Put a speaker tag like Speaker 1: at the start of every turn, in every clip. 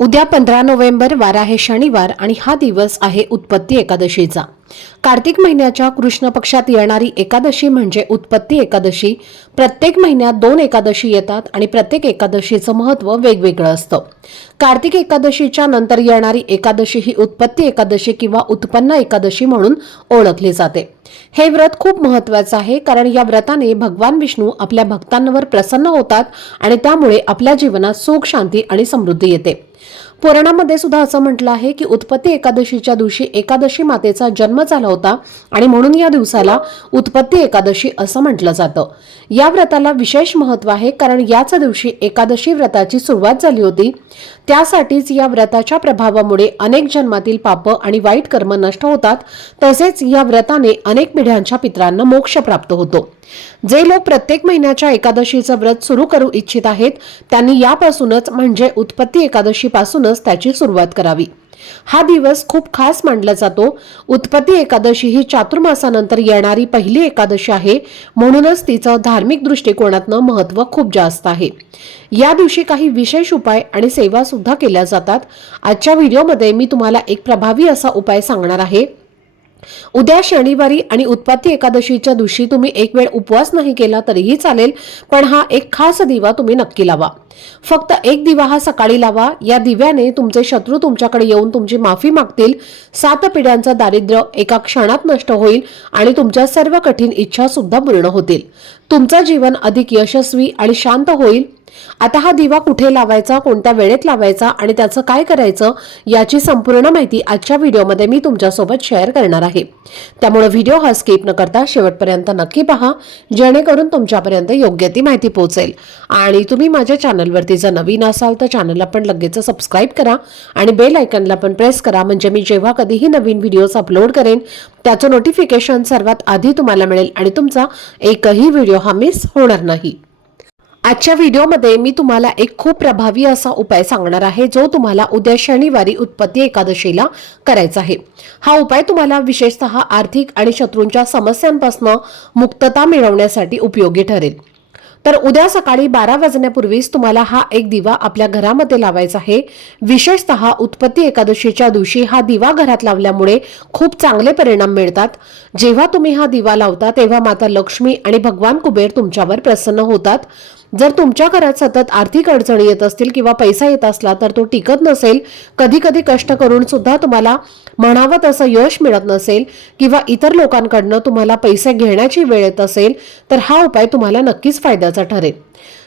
Speaker 1: उद्या पंधरा नोव्हेंबर वार आहे शनिवार आणि हा दिवस आहे उत्पत्ती एकादशीचा. कार्तिक महिन्याच्या कृष्ण पक्षात येणारी एकादशी म्हणजे उत्पत्ती एकादशी. प्रत्येक महिन्यात दोन एकादशी येतात आणि प्रत्येक एकादशीचं महत्त्व वेगवेगळं असतं. कार्तिक एकादशीच्या नंतर येणारी एकादशी ही उत्पत्ती एकादशी किंवा उत्पन्न एकादशी म्हणून ओळखली जाते. हे व्रत खूप महत्वाचं आहे कारण या व्रताने भगवान विष्णू आपल्या भक्तांवर प्रसन्न होतात आणि त्यामुळे आपल्या जीवनात सुख शांती आणि समृद्धी येते. पुराणामध्ये सुद्धा असं म्हटलं आहे की उत्पत्ती एकादशीच्या दिवशी एकादशी मातेचा जन्म झाला होता आणि म्हणून या दिवसाला उत्पत्ती एकादशी असं म्हटलं जातं. या व्रताला विशेष महत्त्व आहे कारण याच दिवशी एकादशी व्रताची सुरुवात झाली होती. त्यासाठीच या व्रताच्या प्रभावामुळे अनेक जन्मातील पाप आणि वाईट कर्म नष्ट होतात. तसेच या व्रताने अनेक पिढ्यांच्या पित्रांना मोक्ष प्राप्त होतो. जे लोक प्रत्येक महिन्याच्या एकादशीचं व्रत सुरू करू इच्छित आहेत त्यांनी यापासूनच म्हणजे उत्पत्ती एकादशीपासून एकादशीपासूनच त्याची सुरुवात करावी. हा दिवस खूप खास मानला जातो. उत्पत्ती एकादशी ही चातुर्मासानंतर येणारी पहिली एकादशी आहे. म्हणूनच तिचं धार्मिक दृष्टिकोनातनं महत्त्व खूप जास्त आहे. या दिवशी काही विशेष उपाय आणि सेवा सुद्धा केल्या जातात. आजच्या व्हिडिओमध्ये मी तुम्हाला एक प्रभावी असा उपाय सांगणार आहे. उद्या शनिवारी आणि उत्पत्ती एकादशीच्या दिवशी तुम्ही एक वेळ उपवास नाही केला तरीही चालेल पण हा एक खास दिवा तुम्ही नक्की लावा. फक्त एक दिवा हा सकाळी लावा. या दिव्याने तुमचे शत्रू तुमच्याकडे येऊन तुमची माफी मागतील. सात पिढ्यांचं दारिद्र्य एका क्षणात नष्ट होईल आणि तुमच्या सर्व कठीण इच्छा सुद्धा पूर्ण होतील. तुमचं जीवन अधिक यशस्वी आणि शांत होईल. आता हा दिवा कुठे लावायचा कोणत्या वेळेत लावायचा आणि त्याचं काय करायचं याची संपूर्ण माहिती आजच्या व्हिडिओमध्ये मी तुमच्यासोबत शेअर करणार आहे. त्यामुळे व्हिडिओ हा स्किप न करता शेवटपर्यंत नक्की पहा जेणेकरून तुमच्यापर्यंत योग्य ती माहिती पोहोचेल. आणि तुम्ही माझ्या चॅनलवरती जर नवीन असाल तर चॅनलला पण लगेच सबस्क्राईब करा आणि बेल आयकनला पण प्रेस करा. म्हणजे मी जेव्हा कधीही नवीन व्हिडिओज अपलोड करेन त्याचं नोटिफिकेशन सर्वात आधी तुम्हाला मिळेल आणि तुमचा एकही व्हिडिओ हा मिस होणार नाही. आजच्या व्हिडिओमध्ये मी तुम्हाला एक खूप प्रभावी असा उपाय सांगणार आहे जो तुम्हाला उद्या शनिवारी उत्पत्ती एकादशीला करायचा आहे. हा उपाय तुम्हाला विशेषतः आर्थिक आणि शत्रूंच्या समस्यांपासून मुक्तता मिळवण्यासाठी उपयोगी ठरेल. तर उद्या सकाळी बारा वाजण्यापूर्वीच तुम्हाला हा एक दिवा आपल्या घरामध्ये लावायचा आहे. विशेषतः उत्पत्ती एकादशीच्या दिवशी हा दिवा घरात लावल्यामुळे खूप चांगले परिणाम मिळतात. जेव्हा तुम्ही हा दिवा लावता तेव्हा माता लक्ष्मी आणि भगवान कुबेर तुमच्यावर प्रसन्न होतात. जर तुमच्या घरात सतत आर्थिक अडचणी येत असतील किंवा पैसा येत असला तर तो टिकत नसेल कधी कधी कष्ट करून सुद्धा तुम्हाला म्हणावं तसं यश मिळत नसेल किंवा इतर लोकांकडनं तुम्हाला पैसे घेण्याची वेळ येत असेल तर हा उपाय तुम्हाला नक्कीच फायद्याचा ठरेल.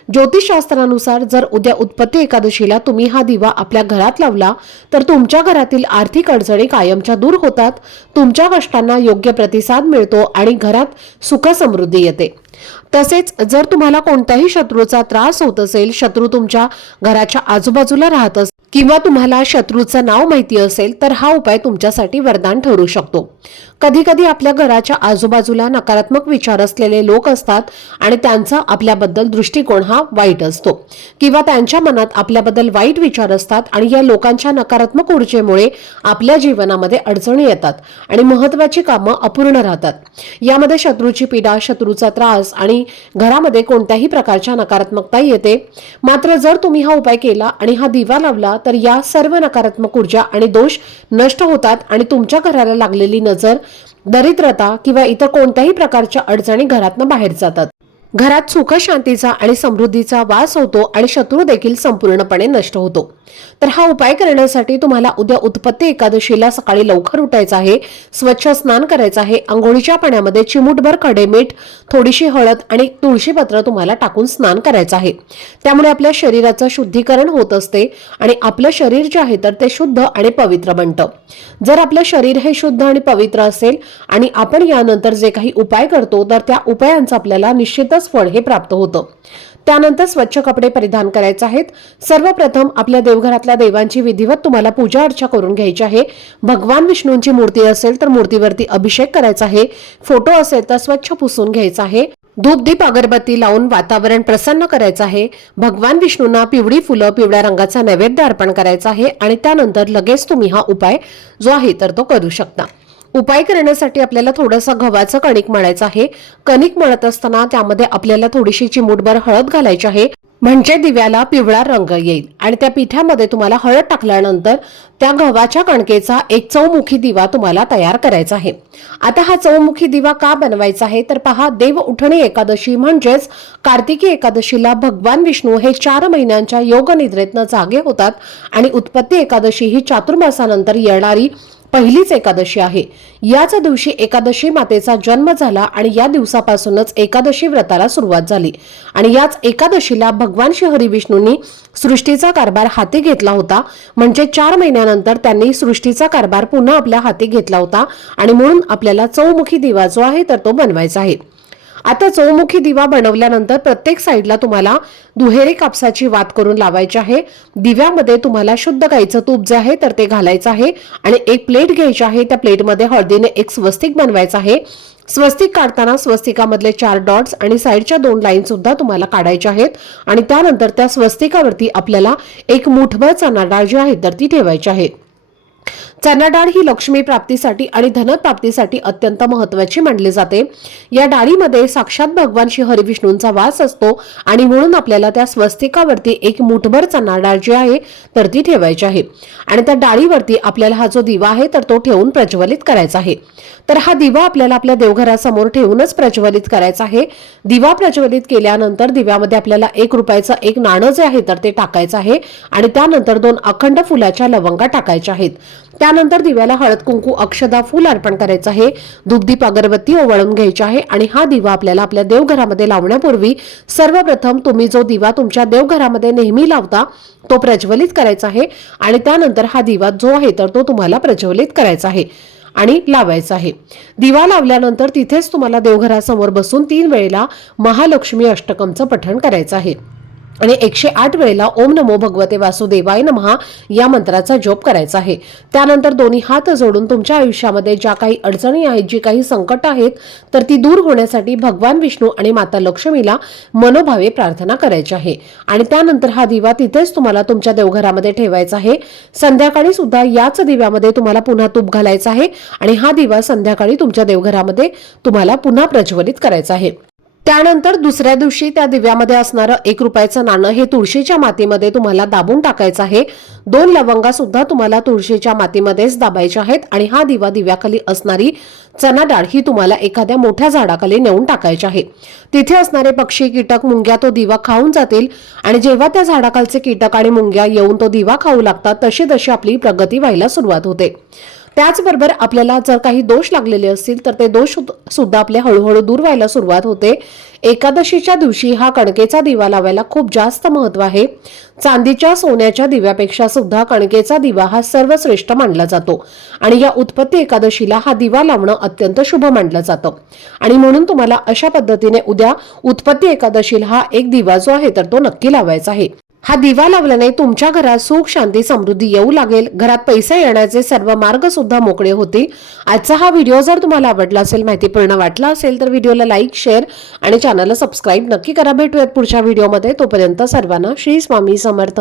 Speaker 1: ज्योतिषशास्त्रानुसार जर उद्या उत्पत्ती एकादशीला तुम्ही हा दिवा आपल्या घरात लावला तर तुमच्या घरातील आर्थिक अडचणी कायमच्या दूर होतात तुमच्या कष्टांना योग्य प्रतिसाद मिळतो आणि घरात सुख समृद्धी येते. तसेच जर तुम्हाला कोणत्याही शत्रूचा त्रास होत असेल शत्रू तुमच्या घराच्या आजूबाजूला राहत असेल किंवा तुम्हाला शत्रूचं नाव माहिती असेल तर हा उपाय तुमच्यासाठी वरदान ठरू शकतो. कधी कधी आपल्या घराच्या आजूबाजूला नकारात्मक विचार असलेले लोक असतात आणि त्यांचा आपल्याबद्दल दृष्टिकोन हा वाईट असतो. किंवा त्यांच्या मनात आपल्याबद्दल वाईट विचार असतात आणि या लोकांच्या नकारात्मक ऊर्जेमुळे आपल्या जीवनामध्ये अडचणी येतात आणि महत्वाची कामं अपूर्ण राहतात. यामध्ये शत्रूची पीडा शत्रूचा त्रास आणि घरामध्ये कोणत्याही प्रकारच्या नकारात्मकता येते. मात्र जर तुम्ही हा उपाय केला आणि हा दिवा लावला तर या सर्व नकारात्मक ऊर्जा आणि दोष नष्ट होतात आणि तुमच्या घराला लागलेली नजर दरिद्रता किंवा इतर कोणत्याही प्रकारच्या अडचणी घरातनं बाहेर जातात. घरात सुख शांतीचा आणि समृद्धीचा वास होतो आणि शत्रू देखील संपूर्णपणे नष्ट होतो. तर हा उपाय करण्यासाठी तुम्हाला उद्या उत्पत्ती एकादशीला सकाळी लवकर उठायचं आहे. स्वच्छ स्नान करायचं आहे. आंघोळीच्या पाण्यामध्ये चिमूटभर खडे मीठ थोडीशी हळद आणि तुळशीपत्र तुम्हाला टाकून स्नान करायचं आहे. त्यामुळे आपल्या शरीराचं शुद्धीकरण होत असते आणि आपलं शरीर जे आहे तर ते शुद्ध आणि पवित्र बनतं. जर आपलं शरीर हे शुद्ध आणि पवित्र असेल आणि आपण यानंतर जे काही उपाय करतो तर त्या उपायांचं आपल्याला निश्चितच फळ हे प्राप्त होतं. त्यानंतर स्वच्छ कपडे परिधान करायचे आहेत. सर्वप्रथम आपल्या देवघरातल्या देवांची विधिवत तुम्हाला पूजा अर्चा करून घ्यायची आहे. भगवान विष्णूंची मूर्ती असेल तर मूर्तीवरती अभिषेक करायचा आहे. फोटो असेल तर स्वच्छ पुसून घ्यायचा आहे. धूपदीप अगरबत्ती लावून वातावरण प्रसन्न करायचं आहे. भगवान विष्णूंना पिवळी फुलं पिवळ्या रंगाचा नैवेद्य अर्पण करायचा आहे आणि त्यानंतर लगेच तुम्ही हा उपाय जो आहे तर तो करू शकता. उपाय करण्यासाठी आपल्याला थोडंसं गव्हाचं कणिक मळायचं आहे. कणिक मळत असताना त्यामध्ये आपल्याला थोडीशी चिमूटभर हळद घालायची आहे. म्हणजे दिव्याला पिवळा रंग येईल. आणि त्या पिठामध्ये तुम्हाला हळद टाकल्यानंतर त्या गव्हाच्या कणकेचा एक चौमुखी दिवा तुम्हाला तयार करायचा आहे. आता हा चौमुखी दिवा का बनवायचा आहे? तर पहा देव उठणे एकादशी म्हणजेच कार्तिकी एकादशीला भगवान विष्णू हे चार महिन्यांच्या योग निद्रेतनं जागे होतात आणि उत्पत्ती एकादशी ही चातुर्मासानंतर येणारी पहिलीच एकादशी आहे. याच दिवशी एकादशी मातेचा जन्म झाला आणि या दिवसापासूनच एकादशी व्रताला सुरुवात झाली. आणि याच एकादशीला भगवान श्री हरिविष्णूंनी सृष्टीचा कारभार हाती घेतला होता. म्हणजे चार महिन्यानंतर त्यांनी सृष्टीचा कारभार पुन्हा आपल्या हाती घेतला होता आणि म्हणून आपल्याला चौमुखी दिवा जो आहे तर तो बनवायचा आहे. आता चौमुखी दिवा बनवल्यानंतर प्रत्येक साईडला तुम्हाला दुहेरी कापसाची वात करून लावायची आहे. दिव्यामध्ये तुम्हाला शुद्ध गाईचं तूप जे आहे तर ते घालायचं आहे आणि एक प्लेट घ्यायची आहे. त्या प्लेटमध्ये हळदीने एक स्वस्तिक बनवायचं आहे. स्वस्तिक काढताना स्वस्तिकामधले चार डॉट्स आणि साईडच्या दोन लाईन सुद्धा तुम्हाला काढायच्या आहेत. आणि त्यानंतर त्या स्वस्तिकावरती आपल्याला एक मुठभर चणा डाळ जी आहे तर ती ठेवायची आहे. चना डाळ ही लक्ष्मी प्राप्तीसाठी आणि धनप्राप्तीसाठी अत्यंत महत्वाची मानली जाते. या डाळीमध्ये साक्षात भगवान श्री हरिविष्णूंचा वास असतो आणि म्हणून आपल्याला त्या स्वस्तिकावरती एक मुठभर चना डाळ जी आहे तर ती ठेवायची आहे. आणि त्या डाळीवरती आपल्याला हा जो दिवा आहे तर तो ठेवून प्रज्वलित करायचा आहे. तर हा दिवा आपल्याला आपल्या देवघरासमोर ठेवूनच प्रज्वलित करायचा आहे. दिवा प्रज्वलित केल्यानंतर दिव्यामध्ये आपल्याला एक रुपयाचं एक नाणं जे आहे तर ते टाकायचं आहे. आणि त्यानंतर दोन अखंड फुलाच्या लवंगा टाकायच्या आहेत. त्यानंतर दिव्याला हळद कुंकू अक्षदा फूल अर्पण करायचं आहे. दुग्धीप अगरबत्ती ओवाळून घ्यायची आहे आणि हा दिवा आपल्याला आपल्या देवघरामध्ये लावण्यापूर्वी सर्वप्रथम तुम्ही जो दिवा तुमच्या देवघरामध्ये नेहमी लावता तो प्रज्वलित करायचा आहे आणि त्यानंतर हा दिवा जो आहे तर तो तुम्हाला प्रज्वलित करायचा आहे आणि लावायचा आहे. दिवा लावल्यानंतर तिथेच तुम्हाला देवघरासमोर बसून तीन वेळेला महालक्ष्मी अष्टकमचं पठण करायचं आहे. आणि एकशे आठ वेळेला ओम नमो भगवते वासुदेवाय नमहा या मंत्राचा जप करायचा आहे. त्यानंतर दोन्ही हात जोडून तुमच्या आयुष्यामध्ये ज्या काही अडचणी आहेत जी काही संकट आहेत तर ती दूर होण्यासाठी भगवान विष्णू आणि माता लक्ष्मीला मनोभावे प्रार्थना करायची आहे. आणि त्यानंतर हा दिवा तिथेच तुम्हाला तुमच्या देवघरामध्ये ठेवायचा आहे. संध्याकाळी सुद्धा याच दिव्यामध्ये तुम्हाला पुन्हा तूप घालायचा आहे आणि हा दिवा संध्याकाळी तुमच्या देवघरामध्ये तुम्हाला पुन्हा प्रज्वलित करायचा आहे. त्यानंतर दुसऱ्या दिवशी त्या दिव्यामध्ये असणारं एक रुपयाचं नाणं हे तुळशीच्या मातीमध्ये तुम्हाला दाबून टाकायचं आहे. दोन लवंगा सुद्धा तुम्हाला तुळशीच्या मातीमध्येच दाबायच्या आहेत आणि हा दिवा दिव्याखाली असणारी चना डाळ ही तुम्हाला एखाद्या मोठ्या झाडाखाली नेऊन टाकायची आहे. तिथे असणारे पक्षी कीटक मुंग्या तो दिवा खाऊन जातील आणि जेव्हा त्या झाडाखालचे कीटक आणि मुंग्या येऊन तो दिवा खाऊ लागतात तशी तशी आपली प्रगती व्हायला सुरुवात होते. त्याचबरोबर आपल्याला जर काही दोष लागलेले असतील तर ते दोष सुद्धा आपले हळूहळू दूर व्हायला सुरुवात होते. एकादशीच्या दिवशी हा कणकेचा दिवा लावायला खूप जास्त महत्त्व आहे. चांदीच्या सोन्याच्या दिव्यापेक्षा सुद्धा कणकेचा दिवा हा सर्वश्रेष्ठ मानला जातो. आणि या उत्पत्ती एकादशीला हा दिवा लावणं अत्यंत शुभ मानलं जातं. आणि म्हणून तुम्हाला अशा पद्धतीने उद्या उत्पत्ती एकादशीला हा एक दिवा जो आहे तर तो नक्की लावायचा आहे. हा दिवा लावल्याने तुमच्या घरात सुख शांती समृद्धी येऊ लागेल. घरात पैसे येण्याचे सर्व मार्ग सुद्धा मोकळे होतील. आजचा हा व्हिडिओ जर तुम्हाला आवडला असेल माहितीपूर्ण वाटला असेल तर व्हिडिओला लाईक शेअर आणि चॅनलला सबस्क्राईब नक्की करा. भेटूयात पुढच्या व्हिडिओमध्ये. तोपर्यंत सर्वांना श्री स्वामी समर्थ.